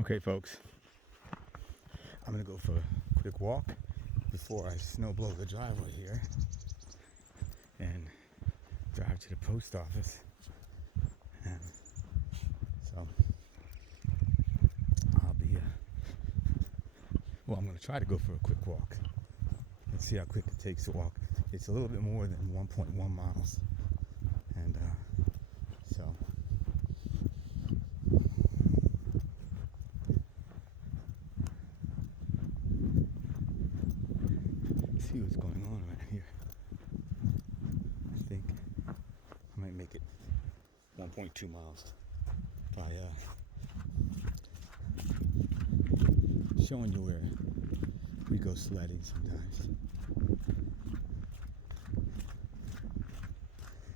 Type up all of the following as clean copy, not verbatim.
Okay, folks, I'm gonna go for a quick walk before I snow blow the driveway here and drive to the post office. And so I'll be, I'm gonna try to go for a quick walk and see how quick it takes to walk. It's a little bit more than 1.1 miles, and so. See what's going on around here. I think I might make it 1.2 miles by showing you where we go sledding sometimes.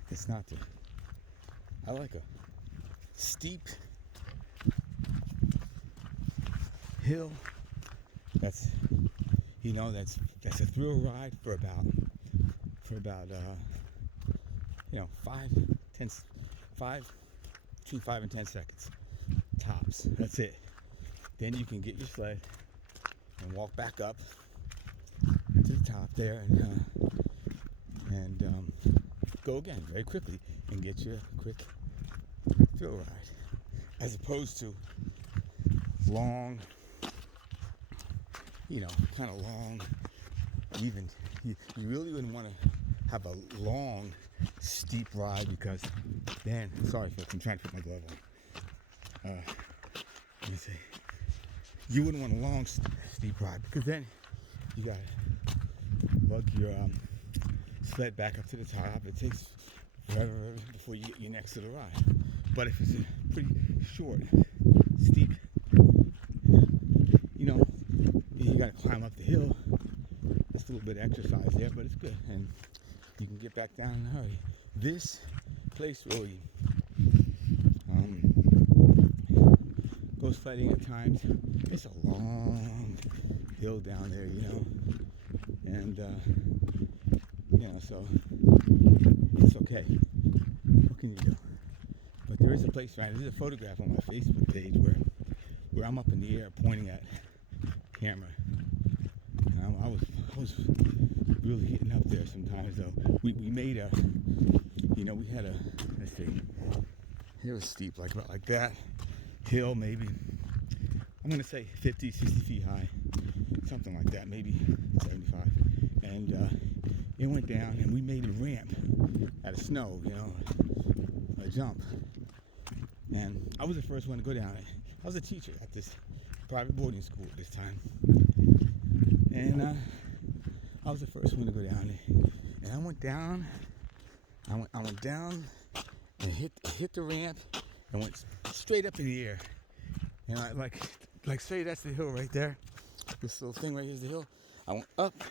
It's not I like a steep hill that's a thrill ride for about between 5 and 10 seconds tops. That's it. Then you can get your sled and walk back up to the top there and go again very quickly and get your quick thrill ride, as opposed to long, kind of long. Even you really wouldn't want to have a long, steep ride, because then, sorry folks, I'm trying to put my glove on. Let me see. You wouldn't want a long, steep ride, because then you gotta lug your sled back up to the top. It takes forever before you get next to the ride. But if it's a pretty short, steep, you gotta climb up the hill. That's a little bit of exercise there, but it's good, and you can get back down in a hurry. This place really goes sledding at times. It's a long hill down there, and so it's okay. What can you do? But there is a place, right? There's a photograph on my Facebook page where I'm up in the air pointing at camera. And I was really getting up there sometimes, though. We made we had let's see, it was steep, like that hill, maybe, I'm gonna say 50, 60 feet high, something like that, maybe 75. And it went down, and we made a ramp out of snow, a jump. And I was the first one to go down it. I was a teacher at this private boarding school at this time. And I was the first one to go down there. And I went down and hit the ramp and went straight up in the air. And I like say that's the hill right there. This little thing right here is the hill. I went up,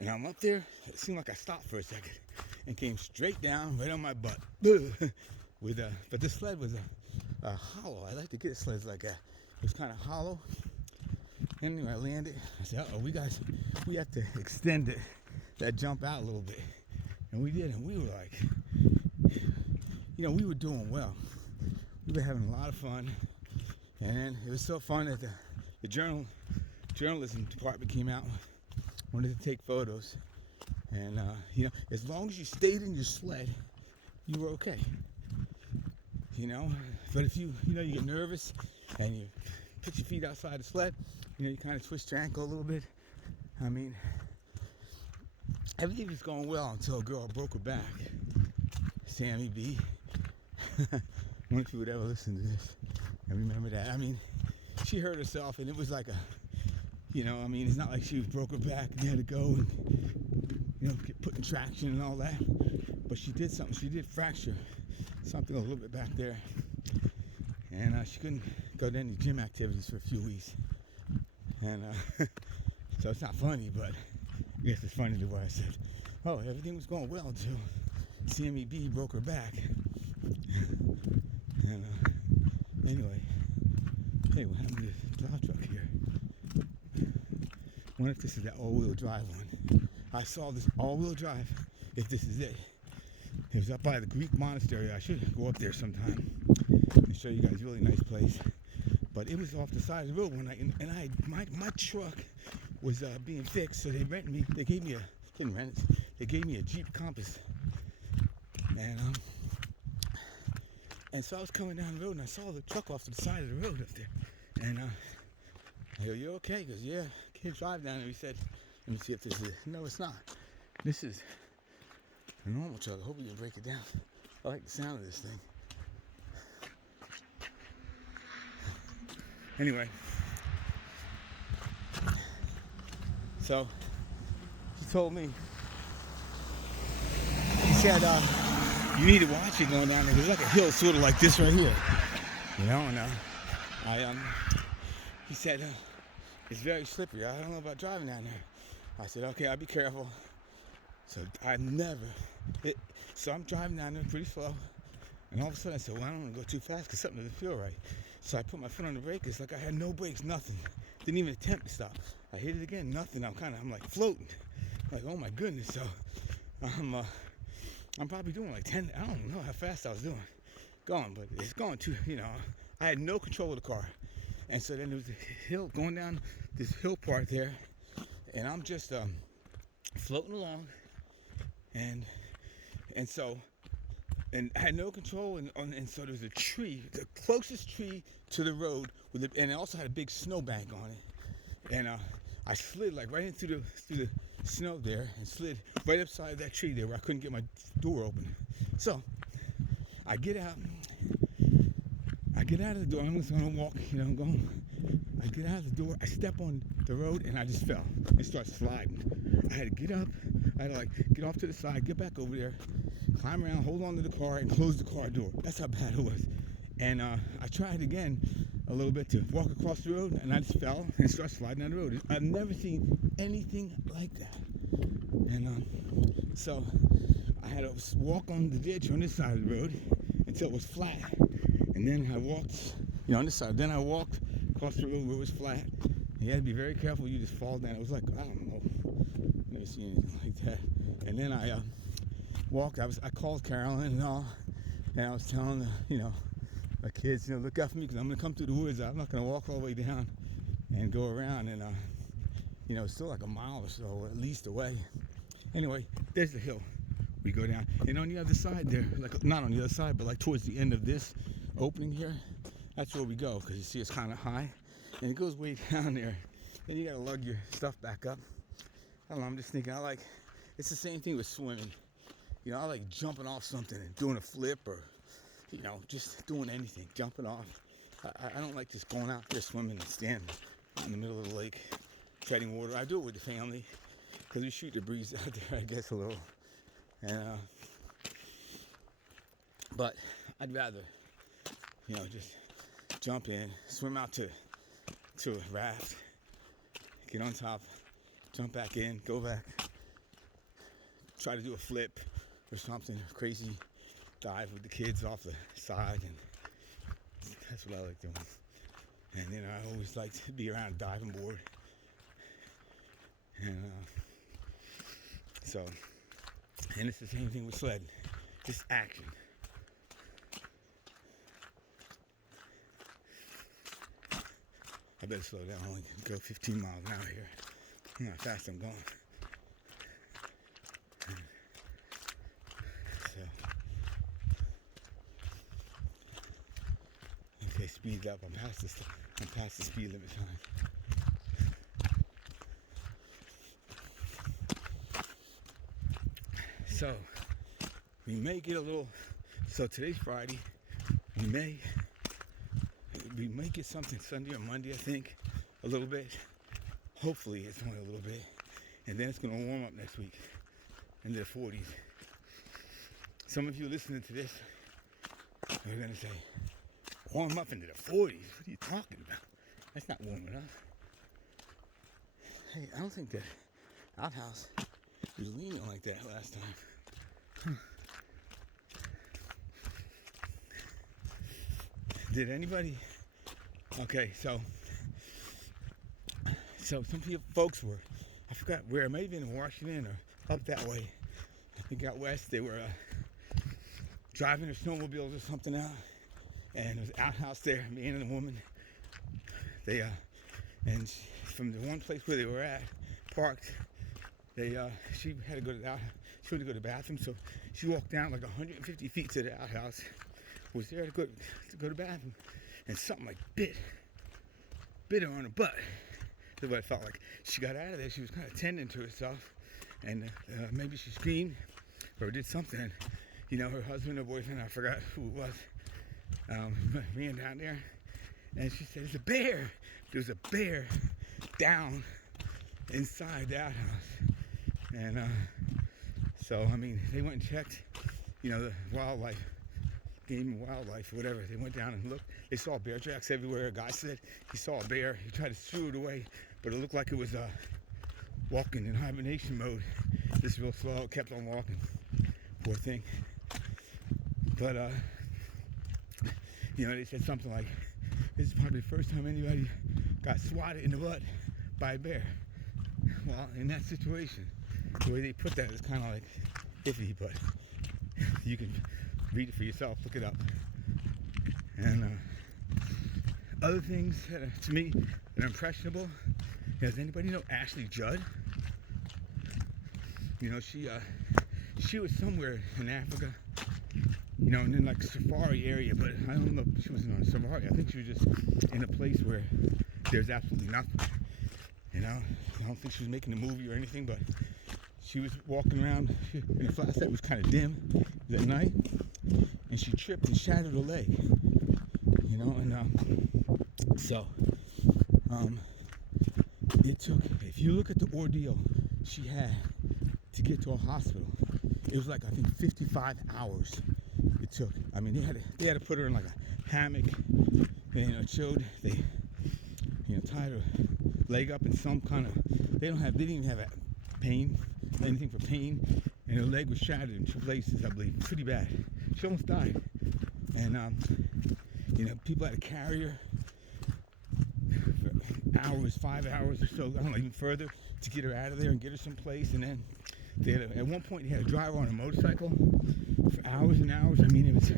and I'm up there. It seemed like I stopped for a second and came straight down right on my butt. But the sled was a hollow. I like to get sleds like that. It was kind of hollow. Anyway, I landed. I said, we have to extend that jump out a little bit. And we did, and we were like, we were doing well. We were having a lot of fun. And it was so fun that the journalism department came out, wanted to take photos. And, as long as you stayed in your sled, you were okay. But if you get nervous and you put your feet outside the sled, you kind of twist your ankle a little bit. I mean, everything was going well until a girl broke her back. Sammy B. I wonder if you would ever listen to this and remember that. I mean, she hurt herself, and it was like it's not like she broke her back and had to go and, get put in traction and all that. But she did something. She did fracture something a little bit back there. And she couldn't go to any gym activities for a few weeks. And so it's not funny, but I guess it's funny the way I said, oh, everything was going well until Sammy B broke her back. And anyway, what happened to this plow truck here? I wonder if this is that all-wheel drive one. I saw this all-wheel drive, if this is it. It was up by the Greek monastery. I should go up there sometime and show you guys. Really nice place. But it was off the side of the road when my truck was being fixed, so they gave me a Jeep Compass, and so I was coming down the road and I saw the truck off to the side of the road up there, and I go, "You okay?" He goes, "Yeah, can't drive down there." He said, "Let me see if this is." No, it's not. This is a normal truck. I hope we can break it down. I like the sound of this thing. Anyway, so he told me, he said, "You need to watch it going down there. There's like a hill sort of like this right here, you know." And he said, "It's very slippery. I don't know about driving down there." I said, "Okay, I'll be careful." So so I'm driving down there pretty slow, and all of a sudden I said, "Well, I don't want to go too fast because something doesn't feel right." So I put my foot on the brake. It's like I had no brakes, nothing. Didn't even attempt to stop. I hit it again, nothing. I'm like floating, like, oh my goodness. So I'm probably doing like 10. I don't know how fast I was going, but it's going too. I had no control of the car, and so then there was a hill going down this hill part there, and I'm just floating along, and I had no control, and so there's a tree, the closest tree to the road, and it also had a big snowbank on it, and I slid like right in through the snow there, and slid right upside that tree there where I couldn't get my door open. So I get out of the door. I'm just gonna walk, I get out of the door, I step on the road, and I just fell and start sliding. I had to get up, I had to like get off to the side, get back over there, climb around, hold on to the car, and close the car door. That's how bad it was. And I tried again a little bit to walk across the road, and I just fell and started sliding down the road. I've never seen anything like that. And so I had to walk on the ditch on this side of the road until it was flat. And then I walked, on this side. Then I walked across the road where it was flat. You had to be very careful. You just fall down. It was like, I don't know. I've never seen anything like that. And then I walked. I called Carolyn and all. And I was telling my kids, look out for me because I'm going to come through the woods. I'm not going to walk all the way down and go around. And, it's still like a mile or so, or at least away. Anyway, there's the hill. We go down. And on the other side there, like not on the other side, but like towards the end of this opening here, that's where we go, because you see it's kind of high. And it goes way down there. Then you got to lug your stuff back up. I don't know, I'm just thinking, it's the same thing with swimming. I like jumping off something and doing a flip, or, just doing anything, jumping off. I don't like just going out there swimming and standing in the middle of the lake, treading water. I do it with the family, because we shoot the breeze out there, I guess, a little. And, but I'd rather, just jump in, swim out to a raft, get on top, jump back in, go back, try to do a flip or something, crazy dive with the kids off the side, and that's what I like doing. And I always like to be around a diving board, and and it's the same thing with sledding, just action. I better slow down. I only can go 15 miles an hour here. Look how fast I'm going. Okay, speed up. I'm past the speed limit sign. So we may get a little. So today's Friday. We may get something Sunday or Monday, I think, a little bit. Hopefully it's only a little bit. And then it's going to warm up next week into the 40s. Some of you listening to this are going to say, warm up into the 40s? What are you talking about? That's not warm enough. Hey, I don't think that outhouse was leaning like that last time. Did anybody... Okay, so some folks were, I forgot where, it may have been in Washington or up that way. I think out west, they were driving their snowmobiles or something out, and there was an outhouse there, man and a woman They and from the one place where they were at, parked, she had to go to the she wanted to go to the bathroom, so she walked down like 150 feet to the outhouse. Was there to go to the bathroom, and something like bit her on the butt. That's what it felt like. She got out of there. She was kind of tending to herself, and maybe she screamed or did something. You know, her husband or boyfriend, I forgot who it was, ran down there, and she said, "There's a bear." There was a bear down inside the outhouse, and so I mean, they went and checked. You know, the wildlife, game and wildlife, or whatever. They went down and looked. They saw bear tracks everywhere. A guy said he saw a bear. He tried to shoo it away, but it looked like it was walking in hibernation mode. Just real slow. It kept on walking. Poor thing. But you know, they said something like, "This is probably the first time anybody got swatted in the butt by a bear." Well, in that situation, the way they put that is kind of like iffy, but you can read it for yourself, look it up. And other things that are, to me, that are impressionable. Does anybody know Ashley Judd? You know, she was somewhere in Africa, you know, in like safari area, but I don't know if she wasn't on a safari. I think she was just in a place where there's absolutely nothing. You know, I don't think she was making a movie or anything, but she was walking around in a flashlight. It was kind of dim. It was at night, and she tripped and shattered her leg. You know, and so it took. If you look at the ordeal she had to get to a hospital, it was like, I think, 55 hours it took. I mean, they had to put her in like a hammock. They, you know, chilled. They, you know, tied her leg up in some kind of. They didn't even have pain, anything for pain, and her leg was shattered in 2 places, I believe, pretty bad. She almost died, and you know, people had to carry her for hours, 5 hours or so, I don't know, even further, to get her out of there and get her someplace. And then they had at one point, they had a driver on a motorcycle for hours and hours. I mean, it was,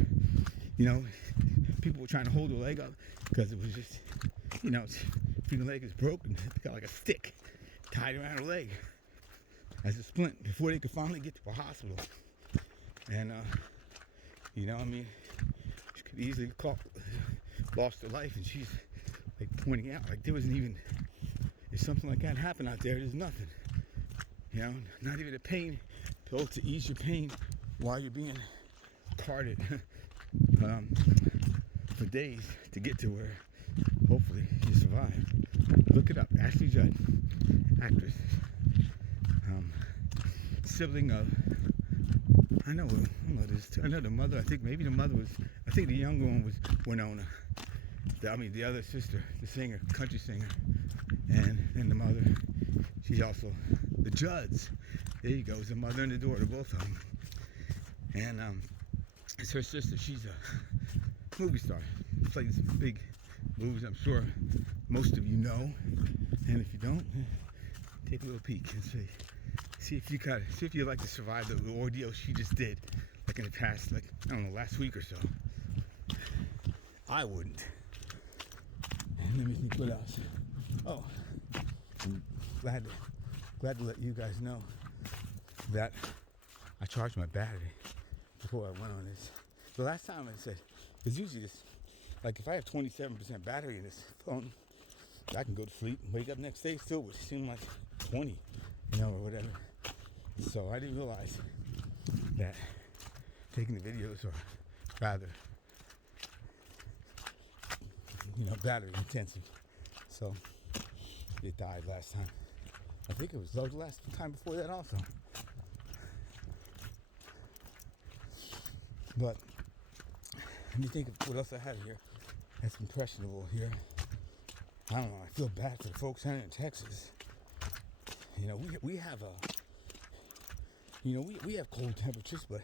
you know, people were trying to hold her leg up because it was just, you know, if your leg is broken, they got like a stick tied around her leg as a splint before they could finally get to a hospital. And you know, I mean, she could easily lost her life, and she's like pointing out, like, there wasn't even, if something like that happened out there, there's nothing. You know, not even a pain pill to ease your pain while you're being carted for days to get to where hopefully you survive. Look it up. Ashley Judd, actress, sibling of, I know the mother. I think maybe the mother was, I think the younger one was Winona. The other sister, the singer, country singer, and then the mother. She's also the Judds. There you go. It's the mother and the daughter, both of them. And it's her sister. She's a movie star. Plays big movies. I'm sure most of you know. And if you don't, take a little peek and see if you like to survive the ordeal she just did, like in the past, like, I don't know, last week or so. I wouldn't. And let me think, what else? Oh, I'm glad to let you guys know that I charged my battery before I went on this. The last time I said, it's usually this, like, if I have 27% battery in this phone, I can go to sleep and wake up next day still would seem like 20, you know, or whatever. So I didn't realize that taking the videos, or rather, you know, battery intensive. So it died last time. I think it was the last time before that also. But let me think of what else I had here that's impressionable here. I don't know, I feel bad for the folks down in Texas. You know, we have we have cold temperatures, but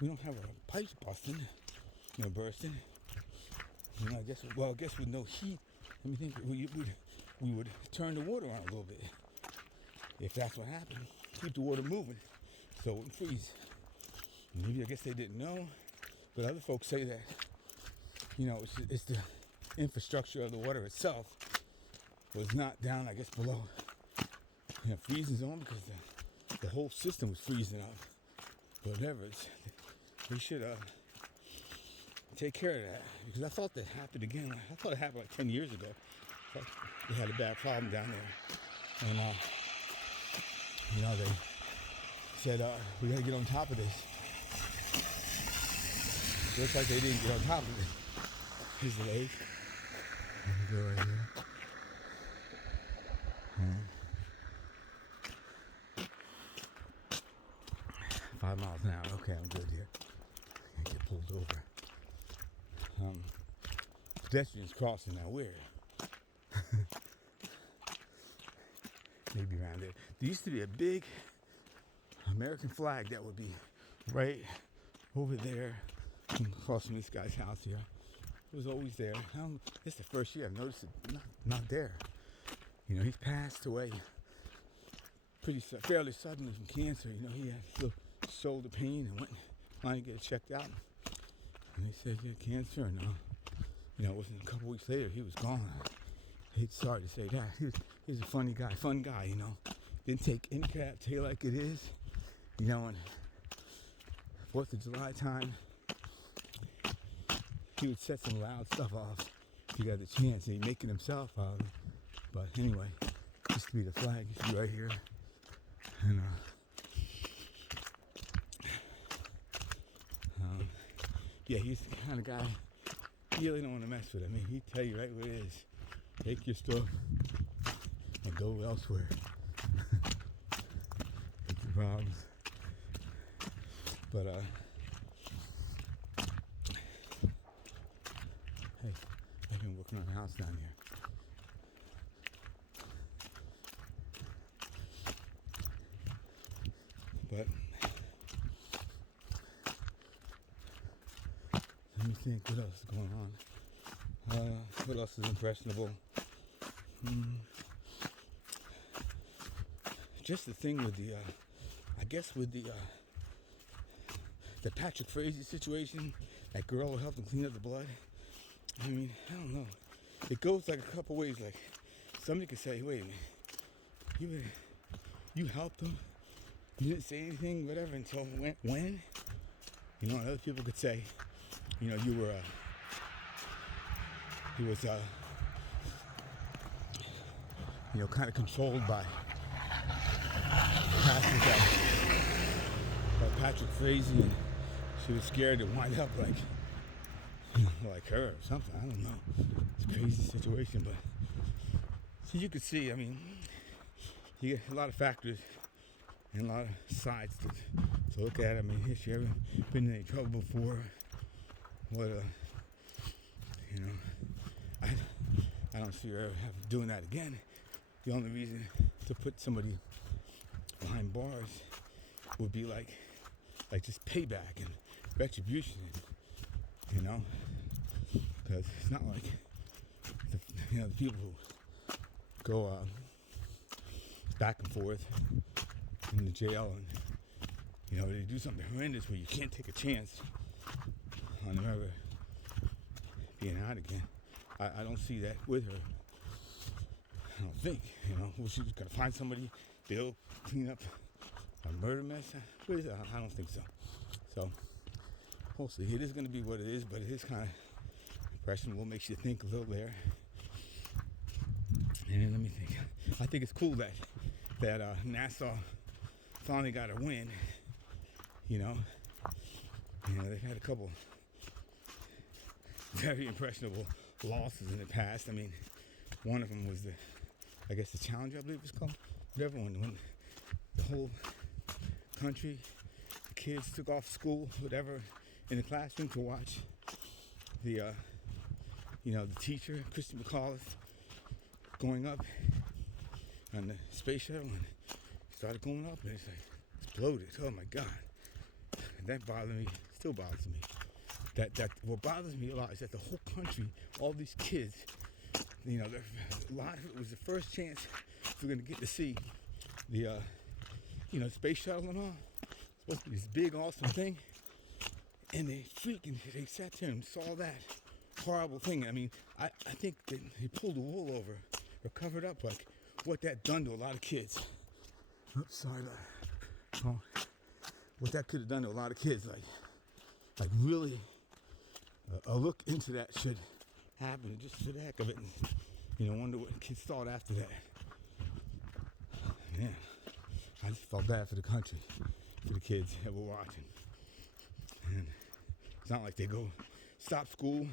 we don't have our pipes busting, you know, bursting. You know, I guess with no heat, let me think, we would turn the water on a little bit. If that's what happened, keep the water moving so it wouldn't freeze. Maybe, I guess they didn't know, but other folks say that, you know, it's the infrastructure of the water itself was not down, I guess, below freezing zone, because the whole system was freezing up. Whatever, they should take care of that, because I thought that happened again. I thought it happened like 10 years ago. I thought they had a bad problem down there, and they said we got to get on top of this. Looks like they didn't get on top of it. Here's the lake. Let me go right here. 5 miles an hour. Okay, I'm good here. Can't get pulled over. Pedestrians crossing now. Where? Maybe around there. There used to be a big American flag that would be right over there across from this guy's house here. It was always there. It's the first year I've noticed it not there. He's passed away fairly suddenly from cancer. He had a little shoulder pain and went finally get it checked out. And they said he had cancer, and it wasn't a couple weeks later he was gone. I hate sorry to say that. He was a fun guy, Didn't take any crap, tell you like it is. And 4th of July time, he would set some loud stuff off if he got the chance, and he'd make it himself. But anyway, used to be the flag, used to be right here. And he's the kind of guy you really don't want to mess with. He'd tell you right where it is. Take your stuff and go elsewhere. It's the problems. But hey, I've been working on a house down here. But let me think, what else is going on? What else is impressionable? Just the thing with the Patrick Frazee situation, that girl who helped him clean up the blood. I don't know. It goes like a couple ways. Like, somebody could say, wait a minute, you helped him? You didn't say anything, whatever, until when? And other people could say, he was kind of controlled by Patrick Frazee, and she was scared to wind up like her or something. I don't know. It's a crazy situation, but so you could see. You get a lot of factors and a lot of sides to look at. Has she ever been in any trouble before? What I don't see her ever doing that again. The only reason to put somebody behind bars would be like just payback and retribution, because it's not like the people who go back and forth in the jail and they do something horrendous where you can't take a chance on them ever being out again. I don't see that with her. I don't think, well, she's got to find somebody, they'll clean up a murder mess. I don't think so. So, we'll see. It is going to be what it is, but it is kind of impressionable. Makes you think a little there. And let me think. I think it's cool that Nassau finally got a win. They've had a couple very impressionable losses in the past. One of them was the Challenger, I believe it's called. Whatever, when the whole country, the kids took off school, whatever, in the classroom to watch the teacher, Christy McAuliffe, going up on the space shuttle, and started going up, and it's exploded. Oh my God. And that bothered me, still bothers me. That what bothers me a lot is that the whole country, all these kids, a lot of it was the first chance we're going to get to see the, space shuttle and all. It's supposed to be this big, awesome thing. And they sat there and saw that horrible thing. I mean, I think that he pulled the wool over or covered up like what that done to a lot of kids. Oops, sorry about that. Oh, what that could have done to a lot of kids, like really, a look into that should happen just for the heck of it. And, you know, wonder what kids thought after that. Man, I just felt bad for the country, for the kids that were watching. And it's not like they go stop school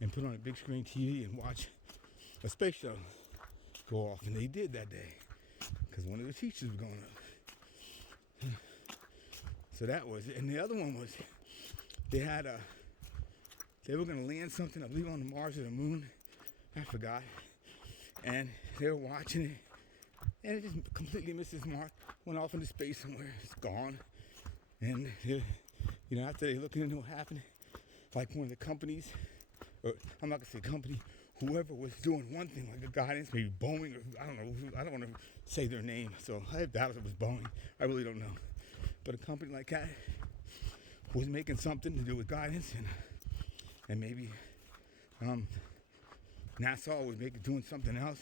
and put on a big screen TV and watch a space shuttle go off. And they did that day because one of the teachers was going up. So that was it. And the other one was they were going to land something, I believe, on the Mars or the moon. I forgot. And they were watching it. And it just completely missed its mark. Went off into space somewhere. It's gone. And, you know, after they looked into what happened, like one of the companies, or I'm not going to say company, whoever was doing one thing, like a guidance, maybe Boeing, or I don't know, I don't want to say their name, so I doubt it was Boeing. I really don't know. But a company like that was making something to do with guidance, and maybe NASA was doing something else,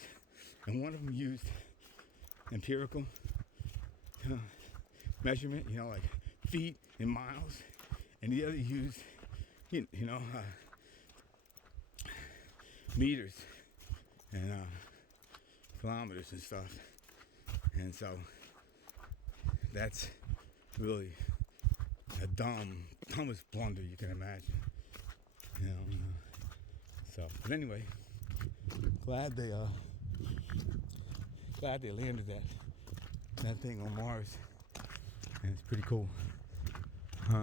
and one of them used empirical measurement, you know, like feet and miles, and the other used, you know, meters and kilometers and stuff. And so that's really a dumbest blunder you can imagine. You know, so, but anyway, glad they landed that thing on Mars, and it's pretty cool. Let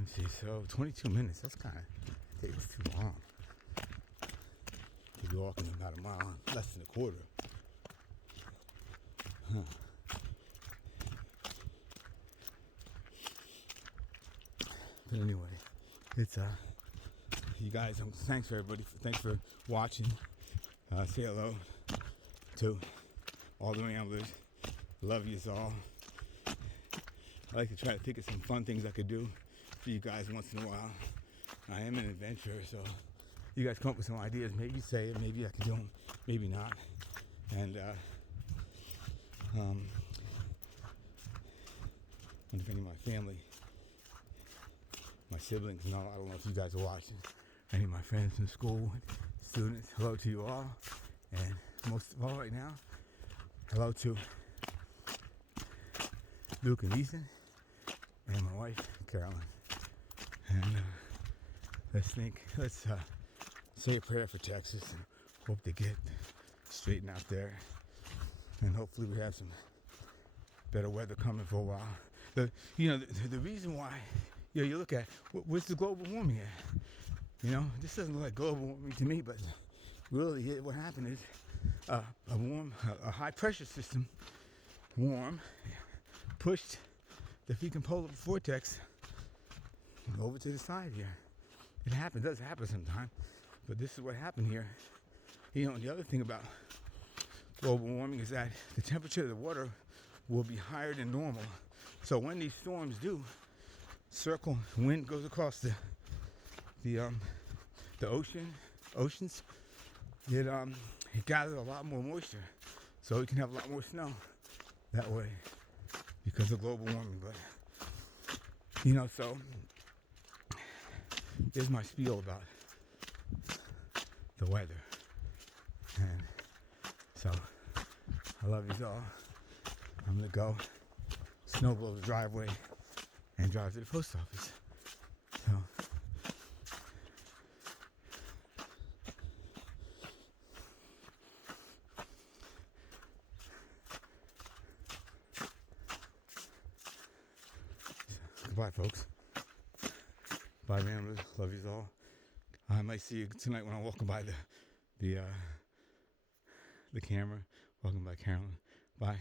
me see. So 22 minutes. That's kind of takes too long. If you're walking about a mile, less than a quarter. Huh. But anyway, it's you guys. Thanks for everybody. Thanks for watching. Say hello to all the ramblers. Love you all. I like to try to think of some fun things I could do for you guys once in a while. I am an adventurer, so you guys come up with some ideas. Maybe say it, maybe I can do them, maybe not. And and if any of my family, my siblings, I don't know if you guys are watching, any of my friends from school, students, hello to you all. And most of all right now, hello to Luke and Ethan and my wife, Carolyn. And let's say a prayer for Texas and hope they get straightened out there. And hopefully we have some better weather coming for a while. The reason why, you look at, what's the global warming at? You know, this doesn't look like global warming to me, but really what happened is a high pressure system, pushed the fecal polar vortex over to the side here. It does happen sometimes, but this is what happened here. You know, and the other thing about global warming is that the temperature of the water will be higher than normal. So when these storms do circle, wind goes across the oceans, it gathers a lot more moisture, so we can have a lot more snow that way because of global warming. But so here's my spiel about the weather. And so I love you all. I'm gonna go snow blow the driveway and drive to the post office. So goodbye, folks. Bye, man. Love you all. I might see you tonight when I'm walking by the camera. Walking by Carolyn. Bye.